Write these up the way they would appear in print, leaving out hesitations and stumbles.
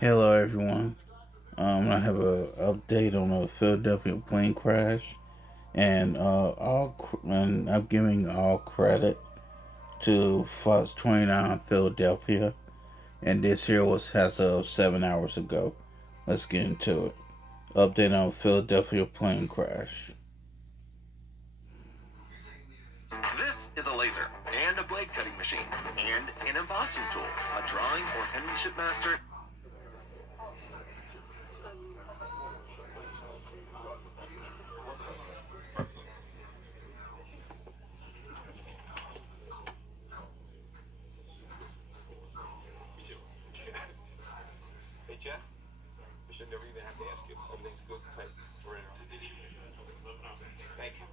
Hello, everyone. I have a update on a Philadelphia plane crash, and and I'm giving all credit to Fox 29 Philadelphia, and this here was as of 7 hours ago. Let's get into it. Update on Philadelphia plane crash. This is a laser and a blade cutting machine and an embossing tool, a drawing or penmanship master. Hey, Jeff, I should never even have to ask you. Everything's good. We're in. Thank you.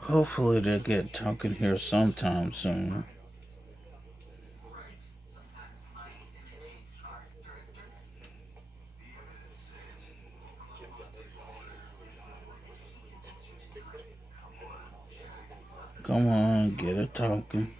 Hopefully, they'll get talking here sometime soon. Come on, get it talking.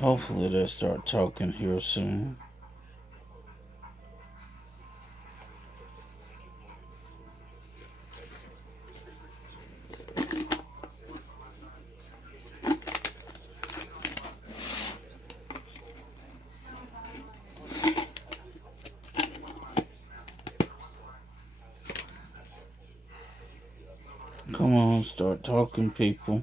Hopefully, they'll start talking here soon. Come on, start talking, people.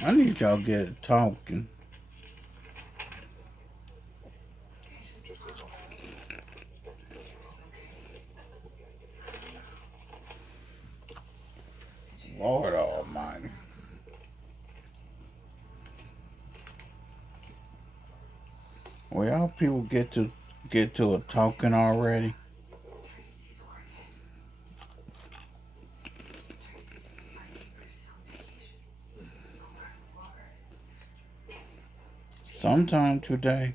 I need y'all to get talking. Lord Almighty. Well, y'all people get to a talking already. Sometime today.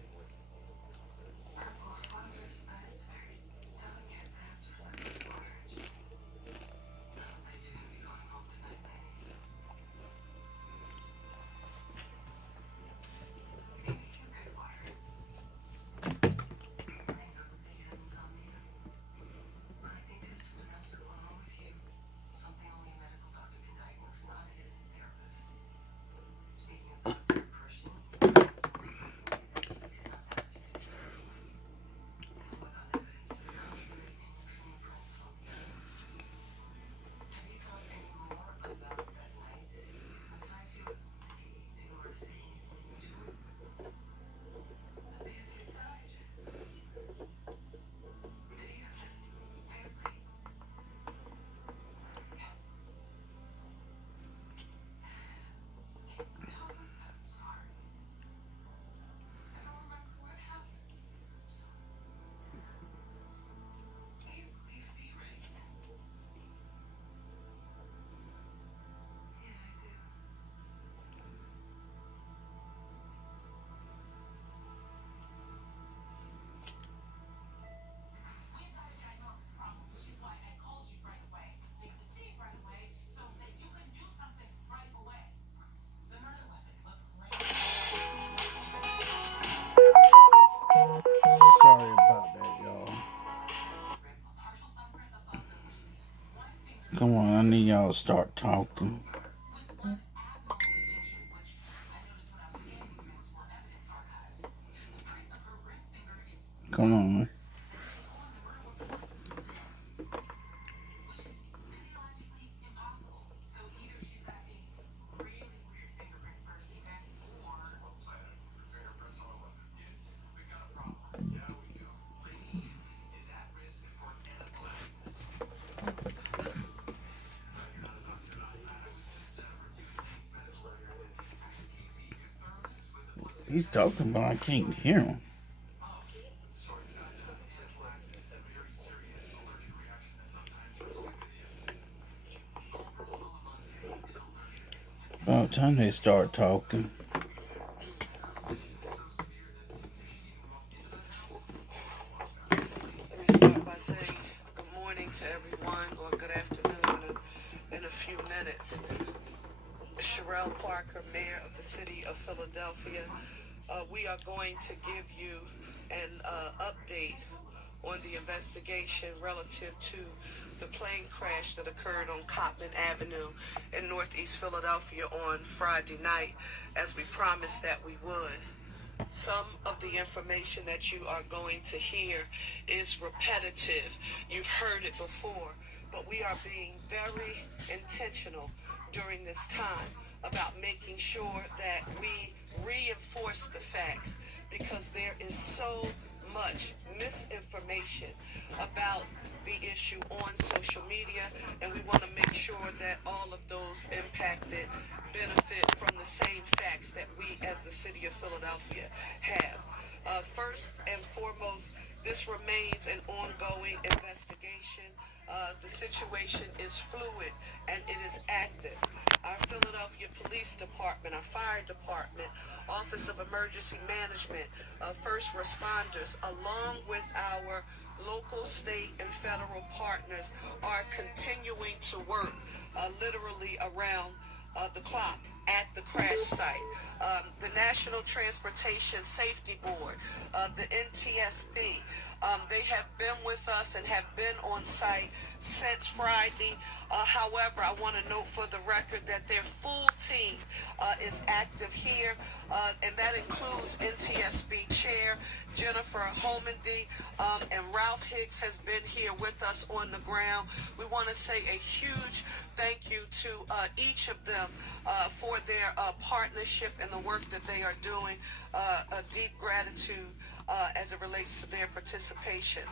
Sorry about that, y'all. Come on, I need y'all to start talking. Come on. He's talking, but I can't hear him. About time they start talking. Let me start by saying good morning to everyone, or good afternoon in a few minutes. Sherelle Parker, Mayor of the City of Philadelphia. We are going to give you an update on the investigation relative to the plane crash that occurred on Cottman Avenue in Northeast Philadelphia on Friday night, as we promised that we would. Some of the information that you are going to hear is repetitive. You've heard it before, but we are being very intentional during this time about making sure that we reinforce the facts, because there is so much misinformation about the issue on social media, and we want to make sure that all of those impacted benefit from the same facts that we as the city of Philadelphia have. First and foremost, this remains an ongoing investigation. The situation is fluid and it is active. Our Philadelphia Police Department, our Fire Department, Office of Emergency Management, first responders, along with our local, state, and federal partners, are continuing to work literally around the clock at the crash site. The National Transportation Safety Board, the NTSB, they have been with us and have been on site since Friday. However, I want to note for the record that their full team is active here, and that includes NTSB Chair Jennifer Holmandy, and Ralph Hicks has been here with us on the ground. We want to say a huge thank you to each of them for their partnership and the work that they are doing. A deep gratitude as it relates to their participation.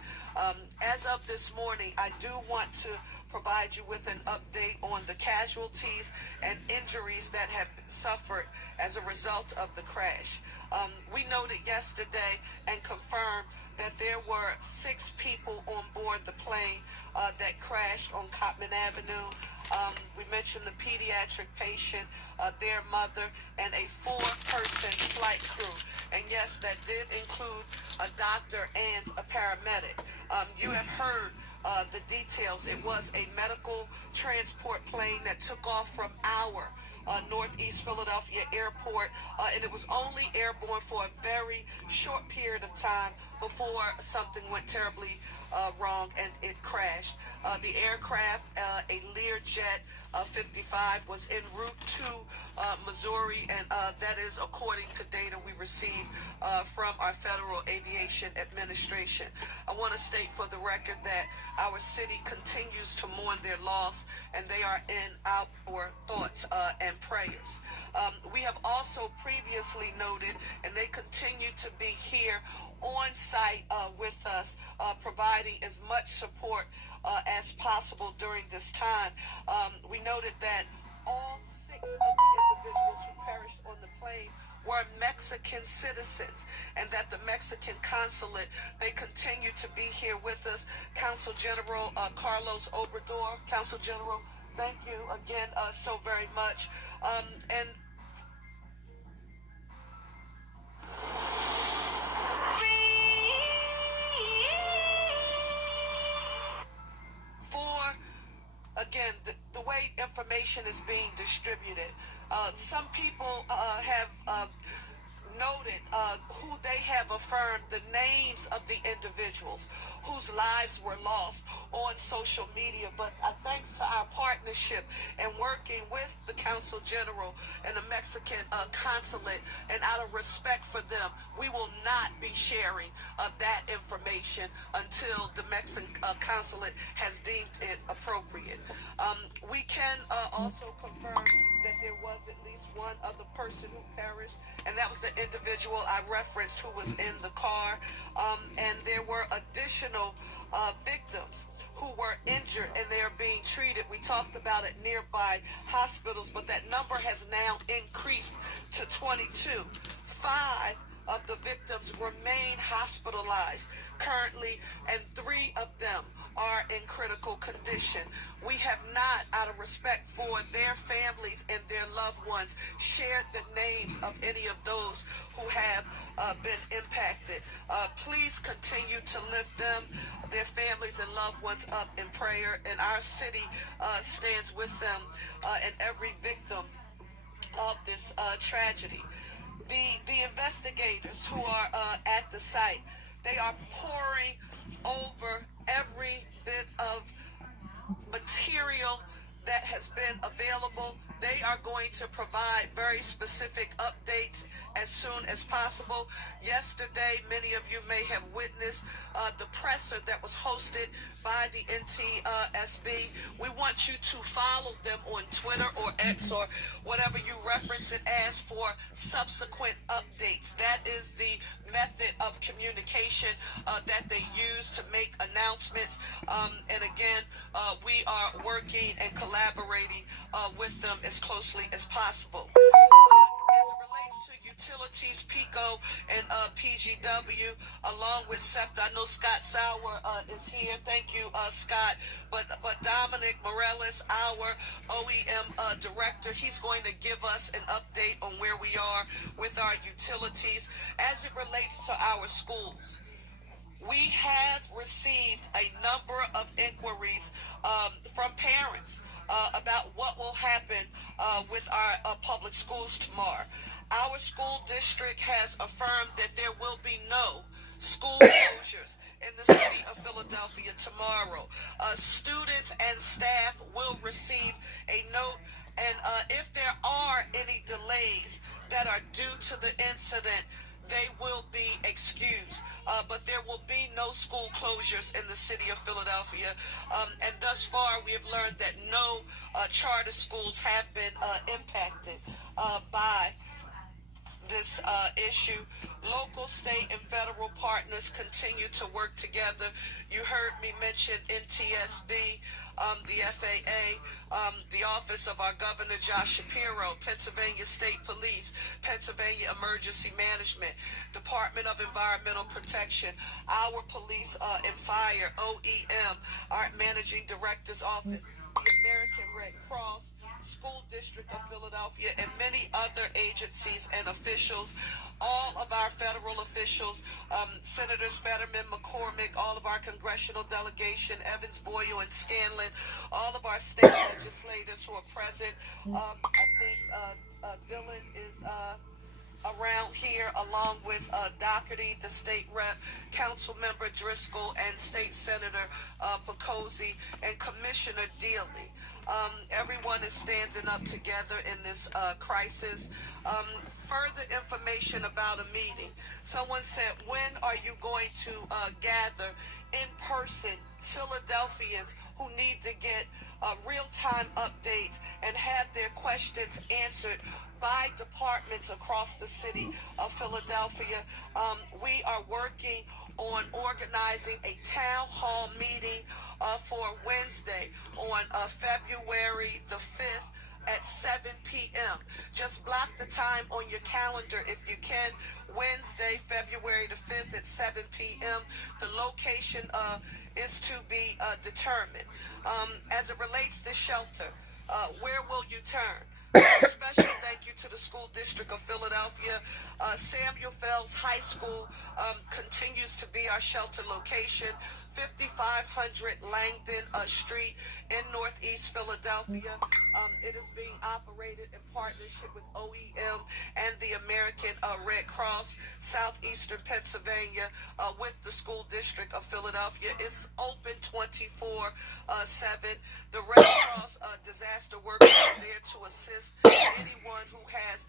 As of this morning, I do want to provide you with an update on the casualties and injuries that have been suffered as a result of the crash. We noted yesterday and confirmed that there were 6 people on board the plane that crashed on Cottman Avenue. We mentioned the pediatric patient, their mother, and a 4-person flight crew. And yes, that did include a doctor and a paramedic. You have heard the details. It was a medical transport plane that took off from our Northeast Philadelphia Airport, and it was only airborne for a very short period of time before something went terribly wrong and it crashed. The aircraft, a Learjet 55, was en route to Missouri, and that is according to data we received from our Federal Aviation Administration. I want to state for the record that our city continues to mourn their loss, and they are in our thoughts and prayers. We have also previously noted, and they continue to be here on site with us, providing as much support as possible during this time. We noted that all 6 of the individuals who perished on the plane were Mexican citizens, and that the Mexican consulate, they continue to be here with us. Consul General Carlos Obrador. Consul General, thank you again so very much. And for, again, the way information is being distributed, some people have noted who they have affirmed the names of the individuals whose lives were lost on social media. But thanks to our partnership and working with the Consul General and the Mexican consulate, and out of respect for them, we will not be sharing that information until the Mexican consulate has deemed it appropriate. We can also confirm that there was at least one other person who perished, and that was the individual I referenced who was in the car. And there were additional victims who were injured, and they are being treated. We talked about it, nearby hospitals, but that number has now increased to 22. 5 of the victims remain hospitalized currently, and 3 of them are in critical condition. We have not, out of respect for their families and their loved ones, shared the names of any of those who have been impacted. Please continue to lift them, their families and loved ones up in prayer, and our city stands with them and every victim of this tragedy. The investigators who are at the site, they are poring over every bit of material that has been available. They are going to provide very specific updates as soon as possible. Yesterday, many of you may have witnessed the presser that was hosted by the NTSB. We want you to follow them on Twitter or X or whatever you reference it as for subsequent updates. That is the method of communication that they use to make announcements. And again, we are working and collaborating with them as closely as possible. As it relates to utilities, PICO and PGW, along with SEPTA. I know Scott Sauer is here. Thank you, Scott. But Dominic Morales, our OEM director, he's going to give us an update on where we are with our utilities as it relates to our schools. We have received a number of inquiries from parents about what will happen with our public schools tomorrow. Our school district has affirmed that there will be no school closures in the city of Philadelphia tomorrow. Students and staff will receive a note, and if there are any delays that are due to the incident, they will be excused. But there will be no school closures in the city of Philadelphia. And thus far, we have learned that no charter schools have been impacted by this issue. Local, state, and federal partners continue to work together. You heard me mention NTSB, the FAA, the Office of our Governor Josh Shapiro, Pennsylvania State Police, Pennsylvania Emergency Management, Department of Environmental Protection, our Police and Fire, OEM, our Managing Director's Office, the American Red Cross, School District of Philadelphia, and many other agencies and officials, all of our federal officials, Senators Fetterman, McCormick, all of our congressional delegation, Evans, Boyle, and Scanlon, all of our state legislators who are present. I think Dylan is around here, along with Doherty, the state rep, council member Driscoll, and state senator Picozzi, and Commissioner Dealey. Everyone is standing up together in this crisis. Further information about a meeting. Someone said, when are you going to gather in person Philadelphians who need to get real-time updates and have their questions answered by departments across the city of Philadelphia? We are working on organizing a town hall meeting for Wednesday on February the 5th at 7 p.m. Just block the time on your calendar if you can. Wednesday, February the 5th at 7 p.m. The location is to be determined. As it relates to shelter, where will you turn? A special thank you to the School District of Philadelphia. Samuel Fells High School continues to be our shelter location, 5500 Langdon Street in Northeast Philadelphia. It is being operated in partnership with OEM and the American Red Cross, Southeastern Pennsylvania, with the School District of Philadelphia. It's open 24/7. The Red Cross disaster workers are there to assist anyone who has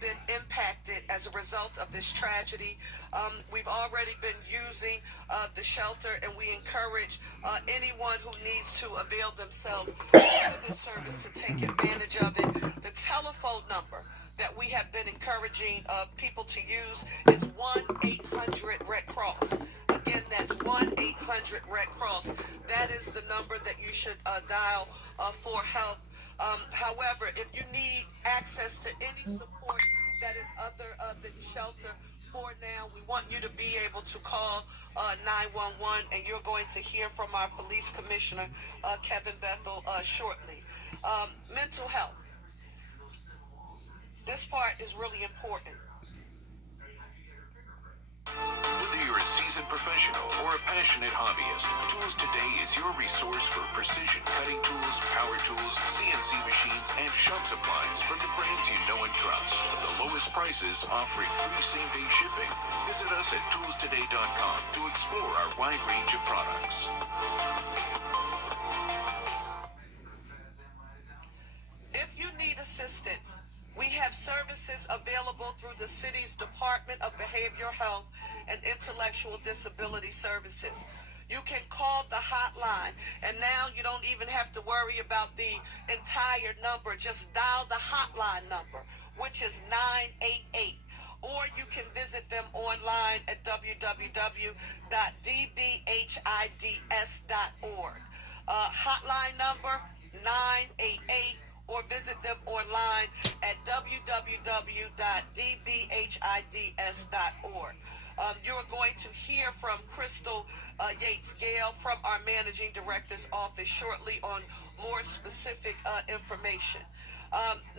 been impacted as a result of this tragedy. We've already been using the shelter, and we encourage anyone who needs to avail themselves of this service to take advantage of it. The telephone number that we have been encouraging people to use is 1-800-RED-CROSS. Again, that's 1-800-RED-CROSS. That is the number that you should dial for help. However, if you need access to any support that is other than shelter, for now, we want you to be able to call 911, and you're going to hear from our police commissioner, Kevin Bethel, shortly. Mental health. This part is really important. Whether you're a seasoned professional or a passionate hobbyist, Tools Today is your resource for precision cutting tools, power tools, CNC machines, and shop supplies from the brands you know and trust. The lowest prices, offering free same-day shipping. Visit us at toolstoday.com to explore our wide range of products. If you need assistance. We have services available through the city's Department of Behavioral Health and Intellectual Disability Services. You can call the hotline, and now you don't even have to worry about the entire number. Just dial the hotline number, which is 988. Or you can visit them online at www.dbhids.org. Hotline number 988, or visit them online at www.dbhids.org. You are going to hear from Crystal Yates Gale from our managing director's office shortly on more specific information.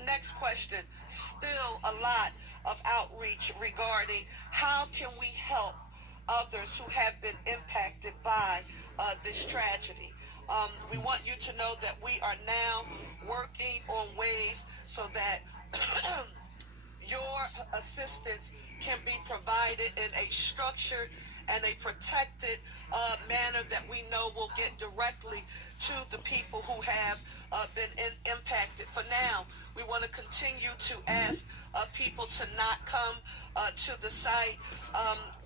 Next question. Still a lot of outreach regarding how can we help others who have been impacted by this tragedy. We want you to know that we are now working on ways so that your assistance can be provided in a structured and a protected manner that we know will get directly to the people who have been impacted. For now, we want to continue to ask people to not come to the site.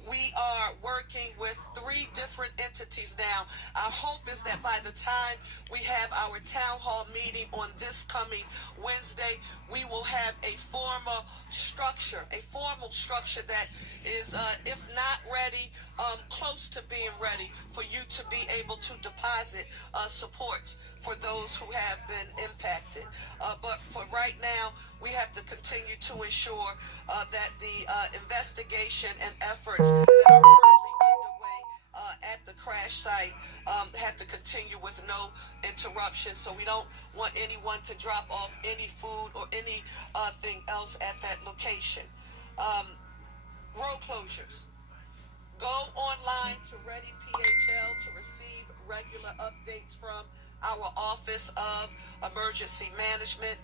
We are working with 3 different entities now. Our hope is that by the time we have our town hall meeting on this coming Wednesday, we will have a formal structure that is, if not ready, close to being ready for you to be able to deposit supports for those who have been impacted. But for right now, we have to continue to ensure that the investigation and efforts that are currently underway at the crash site have to continue with no interruption. So we don't want anyone to drop off any food or anything else at that location. Road closures. Go online to Ready PHL to receive regular updates from our Office of Emergency Management.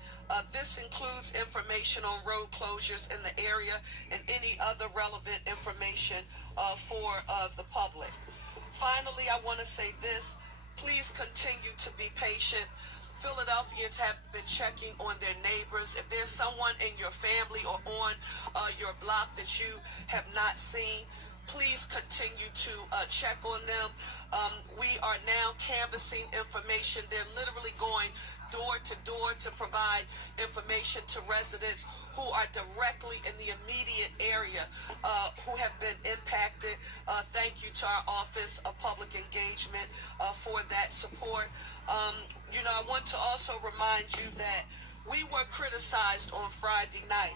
This includes information on road closures in the area and any other relevant information for the public. Finally, I want to say this. Please continue to be patient. Philadelphians have been checking on their neighbors. If there's someone in your family or on your block that you have not seen, please continue to check on them. We are now canvassing information. They're literally going door to door to provide information to residents who are directly in the immediate area who have been impacted. Thank you to our Office of Public Engagement for that support. I want to also remind you that we were criticized on Friday night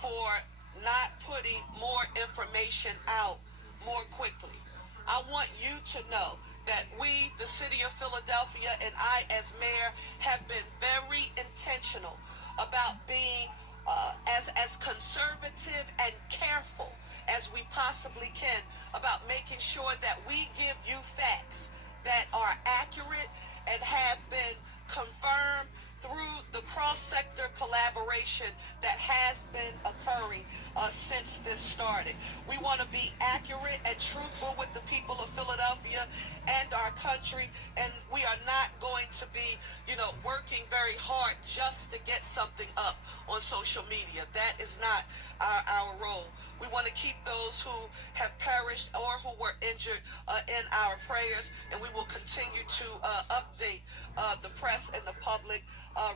for not putting more information out more quickly. I want you to know that we, the city of Philadelphia, and I as mayor, have been very intentional about being as conservative and careful as we possibly can about making sure that we give you facts that are accurate and have been confirmed through the cross-sector collaboration that has been occurring since this started. We want to be accurate and truthful with the people of Philadelphia and our country, and we are not going to be, working very hard just to get something up on social media. That is not our role. We want to keep those who have perished or who were injured in our prayers, and we will continue to update the press and the public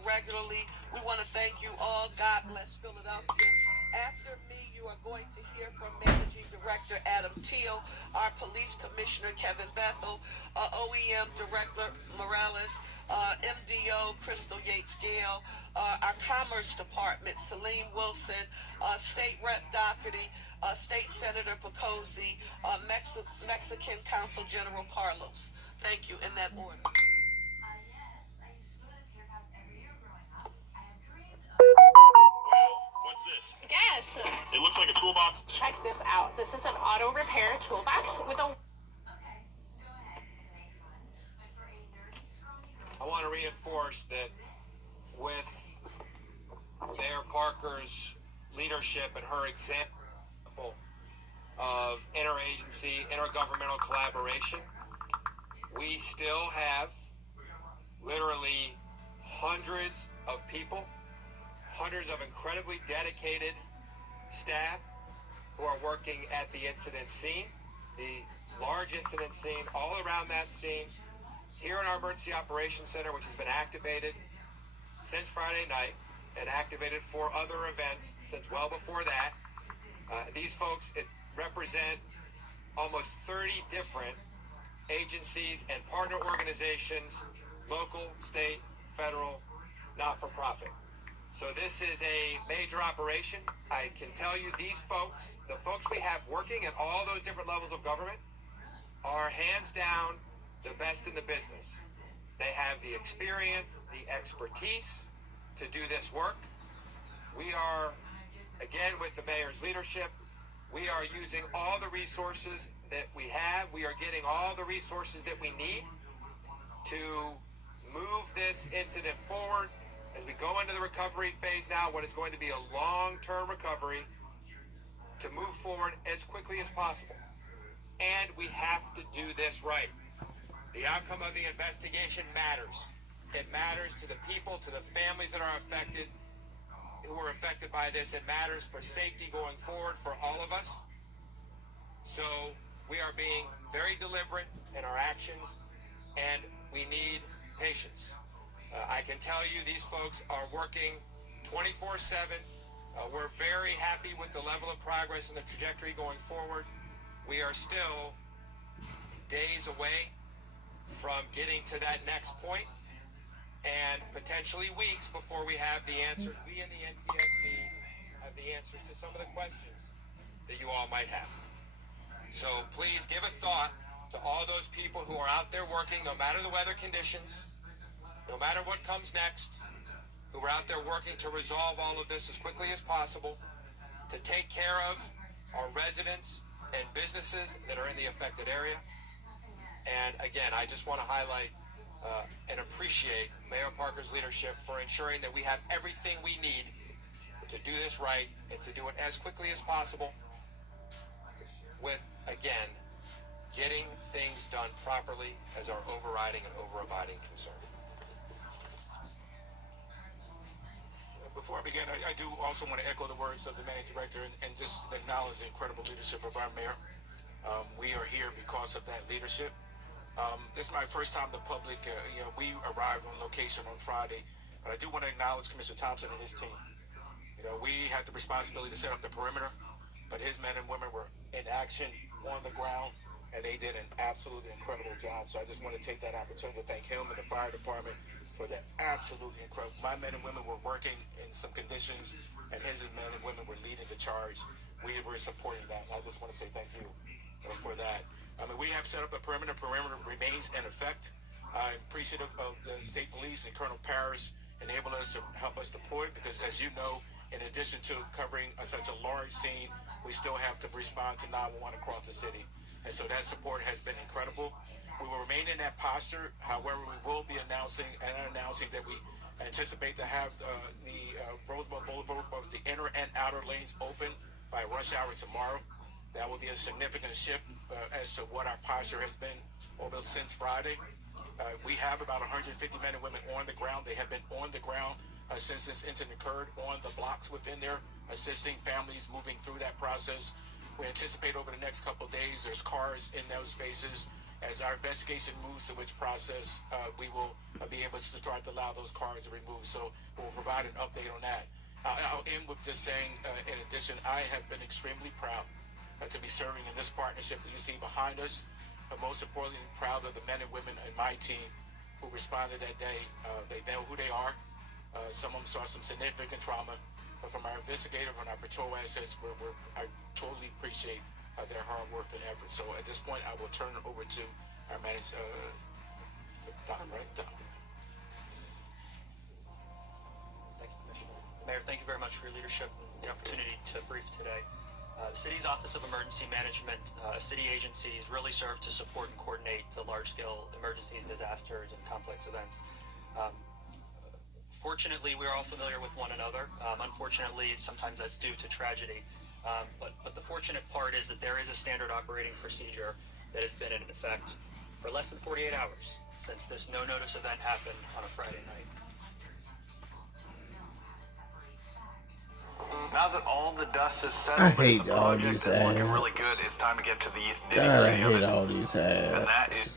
regularly. We want to thank you all. God bless Philadelphia. After me, you are going to hear from Managing Director Adam Teal, our Police Commissioner Kevin Bethel, OEM Director Morales, MDO Crystal Yates Gale, our Commerce Department Celine Wilson, State Rep Doherty, State Senator Pecosi, Mexican Consul General Carlos. Thank you, in that order. What's this? Yes. It looks like a toolbox. Check this out. This is an auto repair toolbox with a... I want to reinforce that with Mayor Parker's leadership and her example of interagency, intergovernmental collaboration, we still have literally hundreds of people, hundreds of incredibly dedicated staff who are working at the incident scene, the large incident scene, all around that scene, here in our Emergency Operations Center, which has been activated since Friday night and activated for other events since well before that. These folks represent almost 30 different agencies and partner organizations, local, state, federal, not-for-profit. So this is a major operation. I can tell you these folks, the folks we have working at all those different levels of government, are hands down the best in the business. They have the experience, the expertise to do this work. We are, again, with the mayor's leadership, we are using all the resources that we have. We are getting all the resources that we need to move this incident forward as we go into the recovery phase now, what is going to be a long-term recovery, to move forward as quickly as possible. And we have to do this right. The outcome of the investigation matters. It matters to the people, to the families that are affected, who were affected by this. It matters for safety going forward for all of us. So we are being very deliberate in our actions, and we need patience. I can tell you these folks are working 24/7. We're very happy with the level of progress and the trajectory going forward. We are still days away from getting to that next point, and potentially weeks before we have the answers. We in the NTSB have the answers to some of the questions that you all might have. So please give a thought to all those people who are out there working, no matter the weather conditions, no matter what comes next, who are out there working to resolve all of this as quickly as possible, to take care of our residents and businesses that are in the affected area. And again, I just want to highlight and appreciate Mayor Parker's leadership for ensuring that we have everything we need to do this right and to do it as quickly as possible with, again, getting things done properly as our overriding and overabiding concern. Before I begin, I do also want to echo the words of the managing director and just acknowledge the incredible leadership of our mayor. We are here because of that leadership. This is my first time in the public. We arrived on location on Friday, but I do want to acknowledge Commissioner Thompson and his team. We had the responsibility to set up the perimeter, but his men and women were in action on the ground, and they did an absolutely incredible job. So I just want to take that opportunity to thank him and the fire department for that absolutely incredible. My men and women were working in some conditions, and his men and women were leading the charge. We were supporting that. I just want to say thank you for that. We have set up a perimeter. Perimeter remains in effect. I'm appreciative of the state police and Colonel Paris enabling us to help us deploy, because as you know, in addition to covering such a large scene, we still have to respond to 911 across the city. And so that support has been incredible. We will remain in that posture. However, we will be announcing that we anticipate to have the Roosevelt Boulevard, both the inner and outer lanes, open by rush hour tomorrow. That will be a significant shift as to what our posture has been since Friday. We have about 150 men and women on the ground. They have been on the ground since this incident occurred, on the blocks within there, assisting families moving through that process. We anticipate over the next couple of days, there's cars in those spaces. As our investigation moves to which process, we will be able to start to allow those cars to be removed. So we'll provide an update on that. I'll end with just saying, in addition, I have been extremely proud to be serving in this partnership that you see behind us. But most importantly, proud of the men and women in my team who responded that day. They know who they are. Some of them saw some significant trauma. But from our investigators and our patrol assets, I totally appreciate their hard work and effort. So at this point, I will turn it over to our manager, Don, right? Don. Thank you, Commissioner. Mayor, thank you very much for your leadership and the opportunity to brief today. The city's Office of Emergency Management, a city agency, is really served to support and coordinate the large-scale emergencies, disasters, and complex events. Fortunately, we're all familiar with one another. Unfortunately, sometimes that's due to tragedy. But the fortunate part is that there is a standard operating procedure that has been in effect for less than 48 hours since this no-notice event happened on a Friday night. Now that all the dust is settled, I and hate the all project these is looking ads. really good, it's time to get to the God, I nitty-gritty of hate it. all these And that ads. is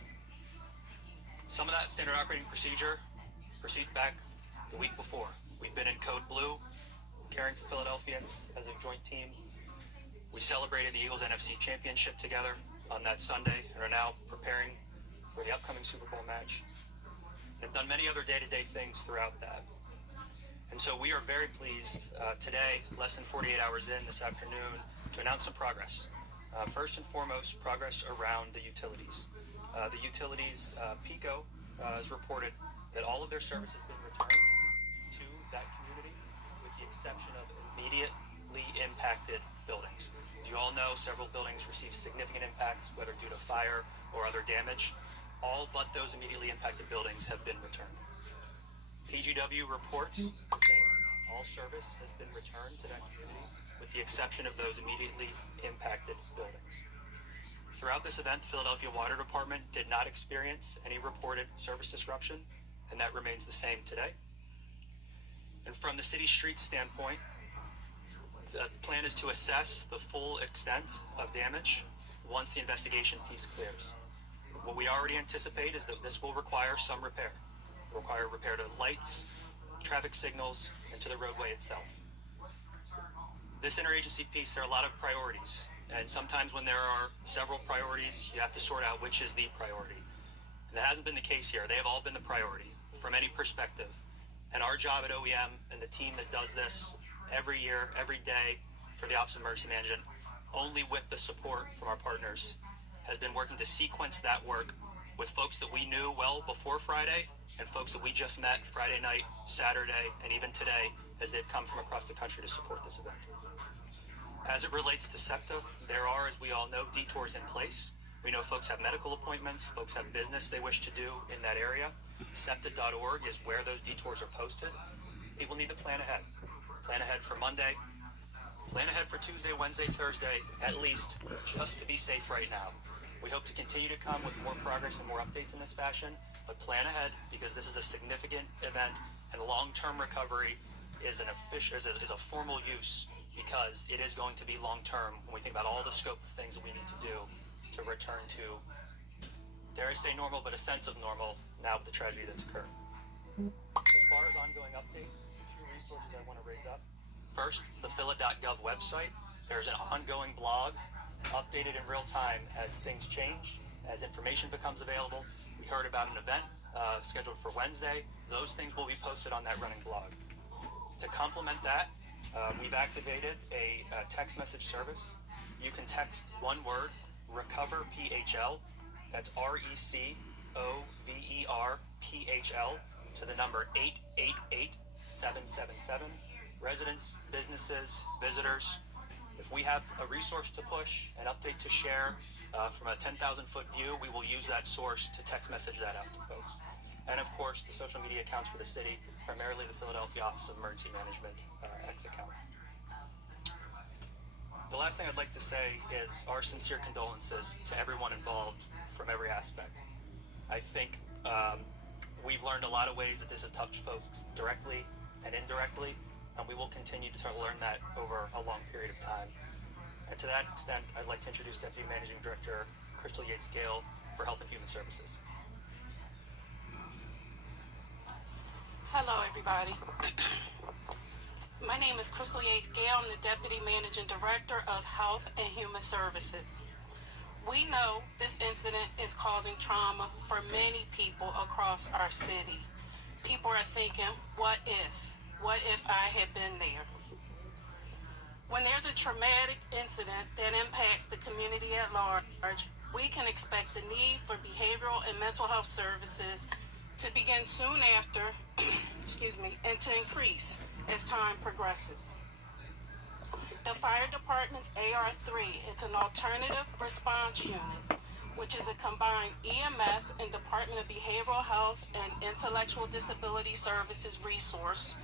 Some of that standard operating procedure proceeds back the week before. We've been in Code Blue, caring for Philadelphians as a joint team. We celebrated the Eagles NFC Championship together on that Sunday and are now preparing for the upcoming Super Bowl match. And have done many other day-to-day things throughout that. And so we are very pleased today, less than 48 hours in this afternoon, to announce some progress. First and foremost, progress around the utilities. The utilities, PECO has reported that all of their service has been returned to that community with the exception of immediately impacted buildings. As you all know, several buildings received significant impacts, whether due to fire or other damage. All but those immediately impacted buildings have been returned. PGW reports the same. All service has been returned to that community with the exception of those immediately impacted buildings. Throughout this event, the Philadelphia Water Department did not experience any reported service disruption, and that remains the same today. And from the city street standpoint, the plan is to assess the full extent of damage once the investigation piece clears. What we already anticipate is that this will require some repair. It will require repair to lights, traffic signals, and to the roadway itself. This interagency piece, there are a lot of priorities. And sometimes when there are several priorities, you have to sort out which is the priority. And that hasn't been the case here. They have all been the priority from any perspective. And our job at OEM and the team that does this every year, every day for the Office of Emergency Management, only with the support from our partners, has been working to sequence that work with folks that we knew well before Friday and folks that we just met Friday night, Saturday, and even today as they've come from across the country to support this event. As it relates to SEPTA, there are, as we all know, detours in place. We know folks have medical appointments, folks have business they wish to do in that area. SEPTA.org is where those detours are posted. People need to plan ahead. Plan ahead for Monday. Plan ahead for Tuesday, Wednesday, Thursday, at least, just to be safe right now. We hope to continue to come with more progress and more updates in this fashion, but plan ahead because this is a significant event and long-term recovery is a formal use because it is going to be long-term when we think about all the scope of things that we need to do to return to, dare I say normal, but a sense of normal now with the tragedy that's occurred. As far as ongoing updates, two resources I want to raise up. First, the phila.gov website. There's an ongoing blog updated in real time as things change, as information becomes available. We heard about an event scheduled for Wednesday. Those things will be posted on that running blog. To complement that, we've activated a text message service. You can text one word, Recover PHL. That's RECOVER PHL to the number 888-777. Residents, businesses, visitors. If we have a resource to push, an update to share from a 10,000-foot view, we will use that source to text message that out to folks. And of course, the social media accounts for the city, primarily the Philadelphia Office of Emergency Management X account. The last thing I'd like to say is our sincere condolences to everyone involved from every aspect. I think we've learned a lot of ways that this has touched folks directly and indirectly, and we will continue to learn that over a long period of time. And to that extent, I'd like to introduce Deputy Managing Director Crystal Yates-Gale for Health and Human Services. Hello, everybody. My name is Crystal Yates-Gale. I'm the Deputy Managing Director of Health and Human Services. We know this incident is causing trauma for many people across our city. People are thinking, what if? What if I had been there? When there's a traumatic incident that impacts the community at large, we can expect the need for behavioral and mental health services to begin soon after, and to increase as time progresses. The fire department's AR3, it's an alternative response unit, which is a combined EMS and Department of Behavioral Health and Intellectual Disability Services resource,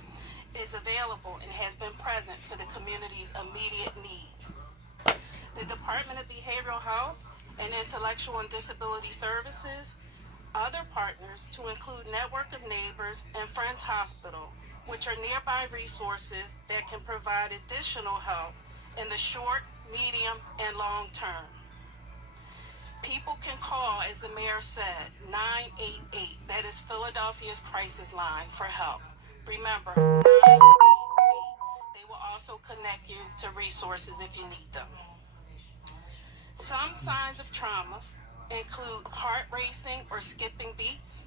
is available and has been present for the community's immediate need. The Department of Behavioral Health and Intellectual and Disability Services, other partners to include Network of Neighbors and Friends Hospital which are nearby resources that can provide additional help in the short, medium, and long term. People can call, as the mayor said, 988. That is Philadelphia's crisis line for help. Remember, 988. They will also connect you to resources if you need them. Some signs of trauma include heart racing or skipping beats,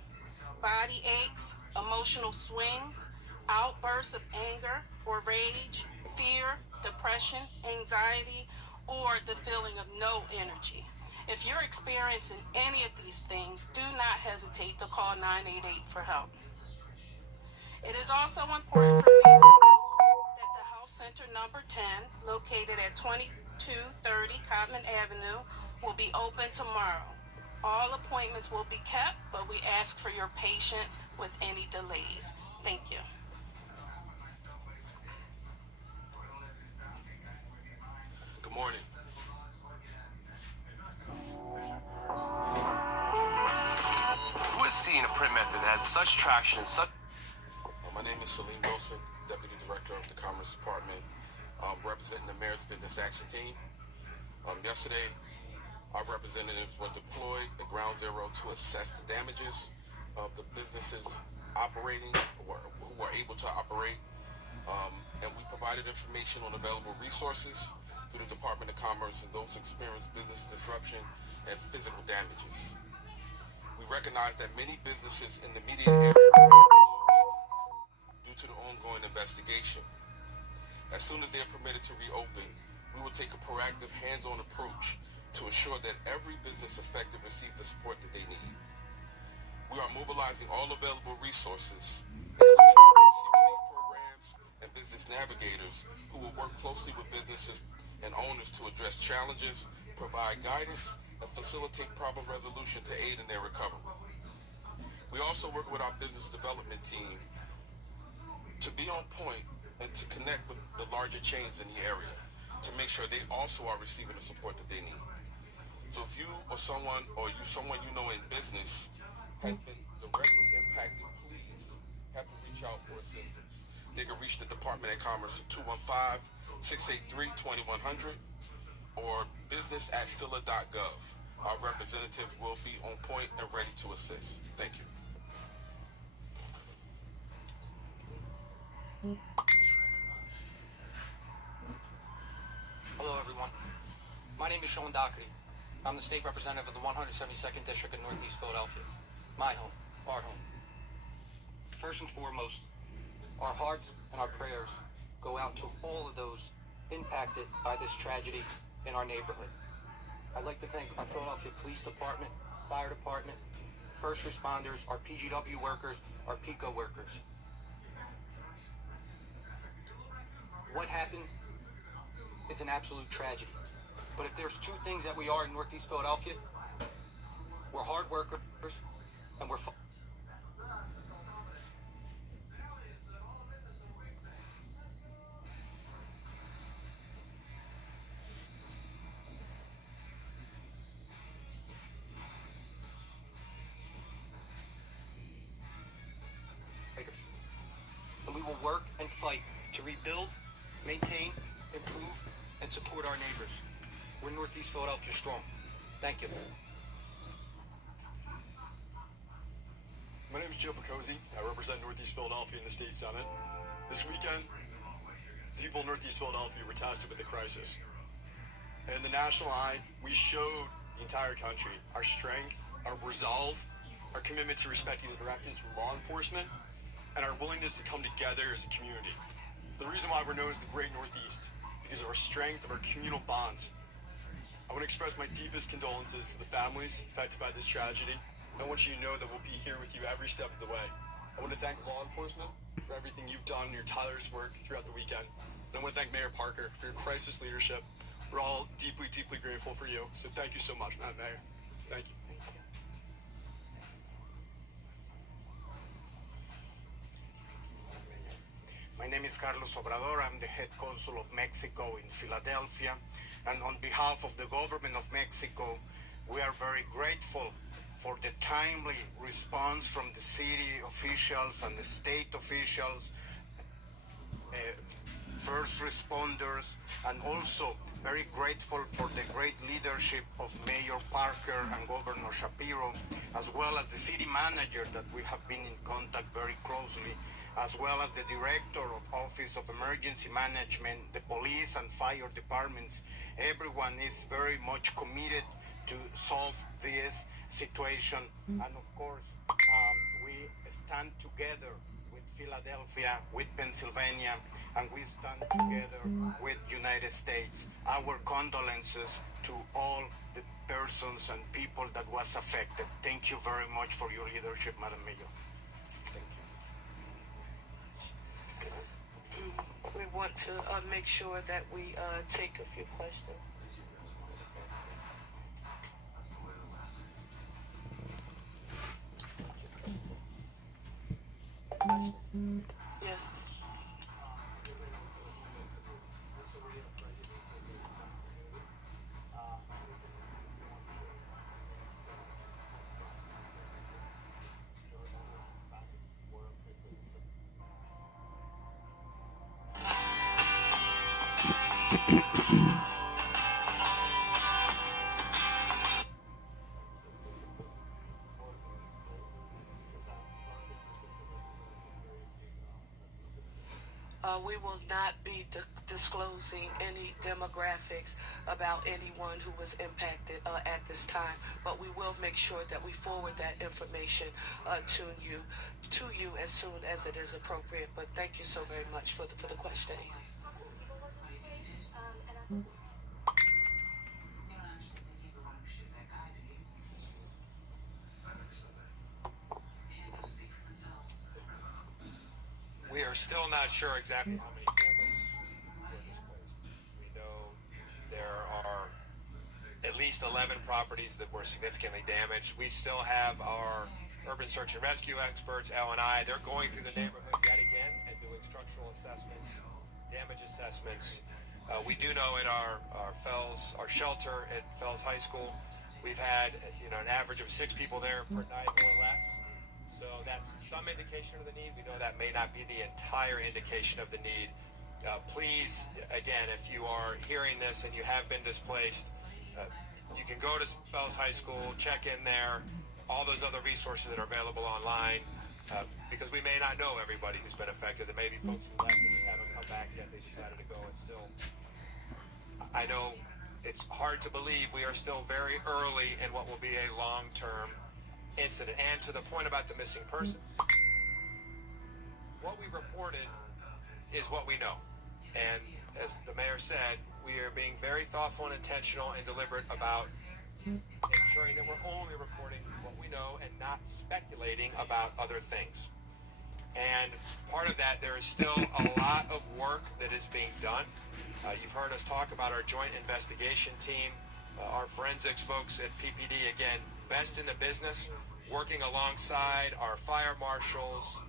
body aches, emotional swings, outbursts of anger or rage, fear, depression, anxiety, or the feeling of no energy. If you're experiencing any of these things, do not hesitate to call 988 for help. It is also important for me to note that the Health Center number 10, located at 2230 Codman Avenue, will be open tomorrow. All appointments will be kept, but we ask for your patience with any delays. Thank you. Good morning. Who has seen a print method that has such traction, My name is Salim Wilson, Deputy Director of the Commerce Department, representing the Mayor's Business Action Team. Yesterday, our representatives were deployed at Ground Zero to assess the damages of the businesses operating, who were able to operate, and we provided information on available resources through the Department of Commerce and those experienced business disruption and physical damages. We recognize that many businesses in the immediate area remain closed due to the ongoing investigation. As soon as they are permitted to reopen, we will take a proactive, hands-on approach to ensure that every business affected receives the support that they need. We are mobilizing all available resources, including emergency relief programs and business navigators who will work closely with businesses and owners to address challenges, provide guidance, and facilitate problem resolution to aid in their recovery. We also work with our business development team to be on point and to connect with the larger chains in the area to make sure they also are receiving the support that they need. So if you or someone you know in business has been directly impacted, please have them reach out for assistance. They can reach the Department of Commerce at 215-683-2100 or business@phila.gov. Our representative will be on point and ready to assist. Thank you. Hello, everyone. My name is Sean Doherty. I'm the state representative of the 172nd District in Northeast Philadelphia. My home, our home. First and foremost, our hearts and our prayers go out to all of those impacted by this tragedy in our neighborhood. I'd like to thank our Philadelphia Police Department, Fire Department, first responders, our PGW workers, our PICO workers. What happened is an absolute tragedy. But if there's two things that we are in Northeast Philadelphia, we're hard workers and we're fighters. And we will work and fight to rebuild, maintain, improve, and support our neighbors. We're Northeast Philadelphia strong. Thank you. My name is Joe Picozzi. I represent Northeast Philadelphia in the State Senate. This weekend, people in Northeast Philadelphia were tasted with the crisis. And in the national eye, we showed the entire country our strength, our resolve, our commitment to respecting the directives from law enforcement, and our willingness to come together as a community. It's the reason why we're known as the Great Northeast, because of our strength, of our communal bonds. I want to express my deepest condolences to the families affected by this tragedy. I want you to know that we'll be here with you every step of the way. I want to thank law enforcement for everything you've done, your tireless work throughout the weekend. And I want to thank Mayor Parker for your crisis leadership. We're all deeply, deeply grateful for you. So thank you so much, Madam Mayor. Thank you. My name is Carlos Obrador. I'm the head consul of Mexico in Philadelphia. And on behalf of the government of Mexico, we are very grateful for the timely response from the city officials and the state officials first responders, and also very grateful for the great leadership of Mayor Parker and Governor Shapiro, as well as the city manager that we have been in contact very closely, as well as the director of Office of Emergency Management, the police and fire departments. Everyone is very much committed to solve this situation. And of course, we stand together with Philadelphia, with Pennsylvania, and we stand together with United States. Our condolences to all the persons and people that was affected. Thank you very much for your leadership, Madam Mayor. We want to make sure that we take a few questions. Yes. We will not be disclosing any demographics about anyone who was impacted at this time, but we will make sure that we forward that information to you as soon as it is appropriate. But thank you so very much for the question. We are still not sure exactly how many families were displaced. We know there are at least 11 properties that were significantly damaged. We still have our urban search and rescue experts, L&I. They're going through the neighborhood yet again and doing structural assessments, damage assessments. We do know at our shelter at Fells High School, we've had an average of 6 people there per night or less. So that's some indication of the need. We know that may not be the entire indication of the need. Please, again, if you are hearing this and you have been displaced, you can go to Fells High School, check in there, all those other resources that are available online, because we may not know everybody who's been affected. There may be folks who left and just haven't come back yet. They decided to go and still. I know it's hard to believe we are still very early in what will be a long-term incident. And to the point about the missing persons, what we reported is what we know. And as the mayor said, we are being very thoughtful and intentional and deliberate about ensuring that we're only reporting what we know and not speculating about other things. And part of that, there is still a lot of work that is being done. You've heard us talk about our joint investigation team, our forensics folks at PPD, again, best in the business, working alongside our fire marshals,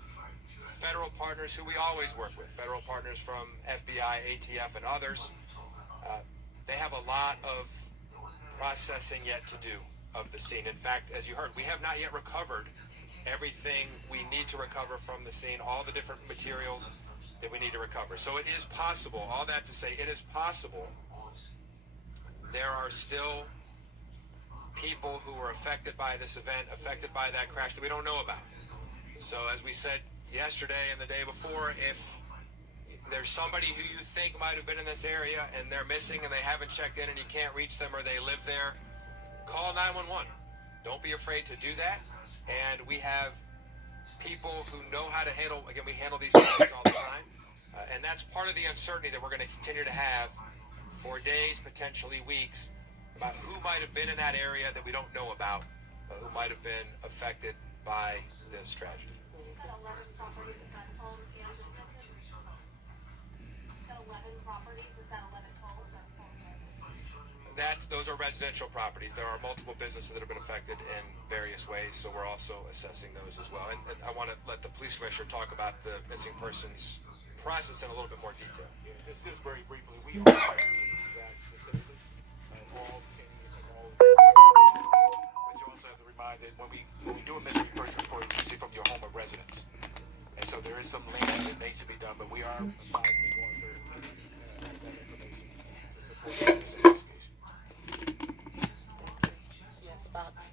federal partners who we always work with, federal partners from FBI, ATF, and others. They have a lot of processing yet to do of the scene. In fact, as you heard, we have not yet recovered everything we need to recover from the scene, all the different materials that we need to recover. So it is possible, all that to say, it is possible there are still people who were affected by this event, affected by that crash that we don't know about. So as we said yesterday and the day before, if there's somebody who you think might have been in this area and they're missing and they haven't checked in and you can't reach them or they live there, call 911. Don't be afraid to do that. And we have people who know how to handle, again, we handle these cases all the time. And that's part of the uncertainty that we're going to continue to have for days, potentially weeks, about who might have been in that area that we don't know about, who might have been affected by this tragedy. Those are residential properties. There are multiple businesses that have been affected in various ways, so we're also assessing those as well. And I want to let the police commissioner talk about the missing persons process in a little bit more detail. Yeah, just very briefly, we are that specifically. All but you also have to remind that when we do a missing person report, it's usually from your home of residence. And So there is some leaning that needs to be done, but we are advising going through that information to support this investigation. Yes, Box.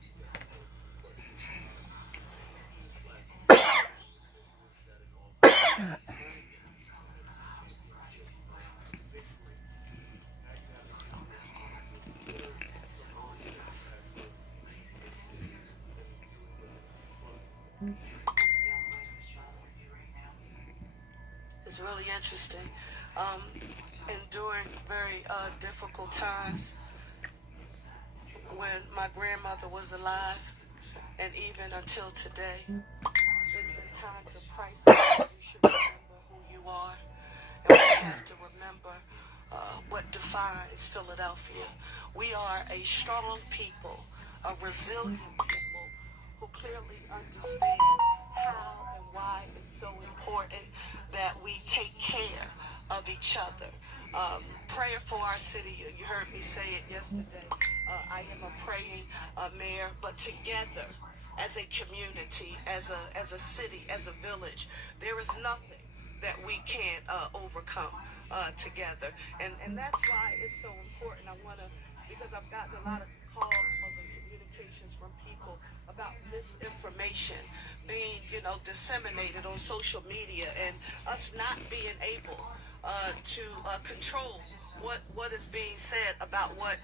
It's really interesting. Enduring very difficult times when my grandmother was alive, and even until today. It's in times of crisis that you should remember who you are, and we have to remember what defines Philadelphia. We are a strong people, a resilient people who clearly understand how and why it's so important that we take care of each other. Prayer for our city. You heard me say it yesterday. I am a praying mayor, but together, as a community, as a city, as a village, there is nothing that we can't overcome together. And that's why it's so important. I want to, because I've gotten a lot of calls and communications from people about misinformation being, disseminated on social media, and us not being able to control what is being said about what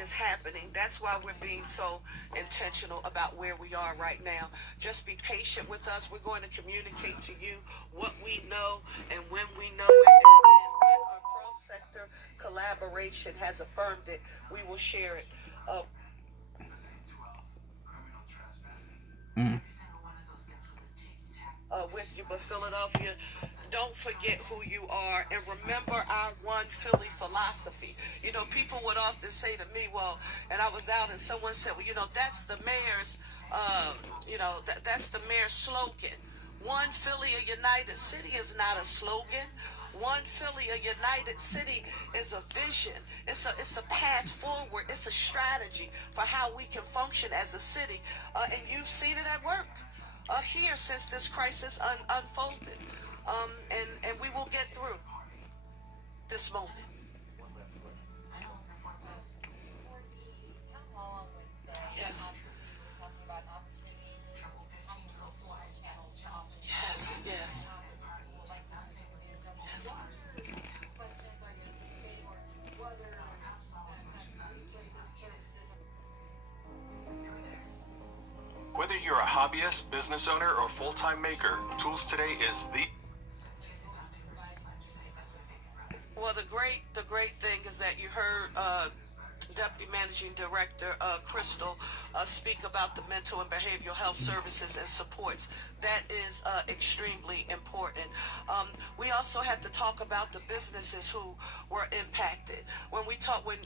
is happening. That's why we're being so intentional about where we are right now. Just be patient with us. We're going to communicate to you what we know and when we know it. And when our cross-sector collaboration has affirmed it, we will share it. With you, but Philadelphia, don't forget who you are, and remember our one Philly philosophy. People would often say to me, well, and I was out and someone said, well, that's the mayor's, that's the mayor's slogan. One Philly, a united city is not a slogan. One Philly, a united city is a vision. It's a path forward. It's a strategy for how we can function as a city. And you've seen it at work here since this crisis unfolded. And we will get through this moment. Yes. Yes, yes. Yes. Whether you're a hobbyist, business owner, or full-time maker, Tools Today is the... Well, the great thing is that you heard Deputy Managing Director Crystal speak about the mental and behavioral health services and supports. That is extremely important. We also had to talk about the businesses who were impacted.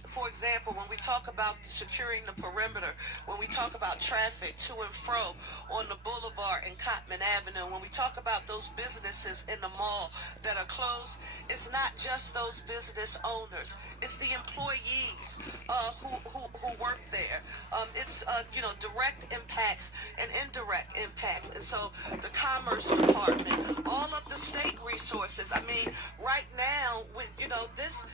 For example, when we talk about securing the perimeter, when we talk about traffic to and fro on the boulevard and Cotman Avenue, when we talk about those businesses in the mall that are closed, it's not just those business owners. It's the employees who work there. It's direct impacts and indirect impacts. And so the Commerce Department, all of the state resources. I mean, right now, this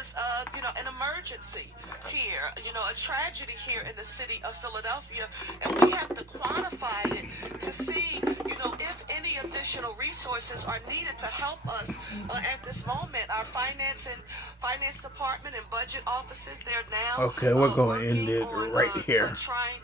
is an emergency here, a tragedy here in the city of Philadelphia, and we have to quantify it to see, if any additional resources are needed to help us at this moment. Our finance department and budget offices, they're now okay, we're going to end it right here. Trying